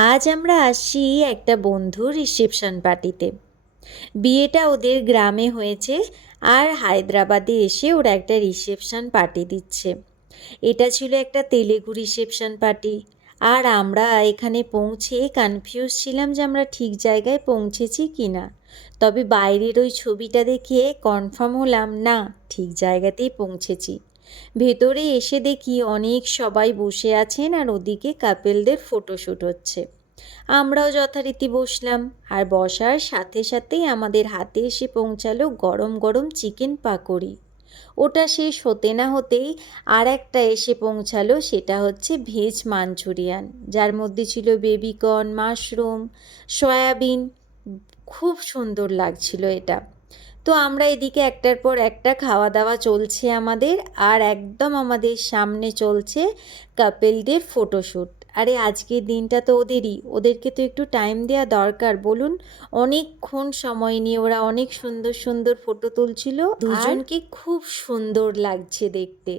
আজ আমরা আসছি একটা বন্ধুর রিসেপশন পার্টিতে। বিয়েটা ওদের গ্রামে হয়েছে, আর হায়দ্রাবাদে এসে ওরা একটা রিসেপশন পার্টি দিচ্ছে। এটা ছিল একটা তেলেগু রিসেপশন পার্টি। আর আমরা এখানে পৌঁছে কনফিউজ ছিলাম যে আমরা ঠিক জায়গায় পৌঁছেছি কি না। তবে বাইরের ওই ছবিটা দেখে কনফার্ম হলাম, না, ঠিক জায়গাতেই পৌঁছেছি। ভেতরে এসে দেখি অনেক সবাই বসে আছেন, আর ওদিকে কাপেলদের ফটোশ্যুট হচ্ছে। আমরাও যথারীতি বসলাম, আর বসার সাথে সাথেই আমাদের হাতে এসে পৌঁছালো গরম গরম চিকেন পাকোড়ি। ওটা শেষ হতে না হতেই আর একটা এসে পৌঁছালো, সেটা হচ্ছে ভেজ মাঞ্চুরিয়ান, যার মধ্যে ছিল বেবিকর্ন, মাশরুম, সয়াবিন। খুব সুন্দর লাগছিল এটা। তো আমরা এদিকে একটার পর একটা খাওয়া দাওয়া চলছে আমাদের, আর একদম আমাদের সামনে চলছে কাপেলদের ফটোশ্যুট। আরে আজকের দিনটা তো ওদেরই, ওদেরকে তো একটু টাইম দেওয়া দরকার, বলুন। অনেকক্ষণ সময় নিয়ে ওরা অনেক সুন্দর সুন্দর ফটো তুলছিল, দুজনকে খুব সুন্দর লাগছে দেখতে।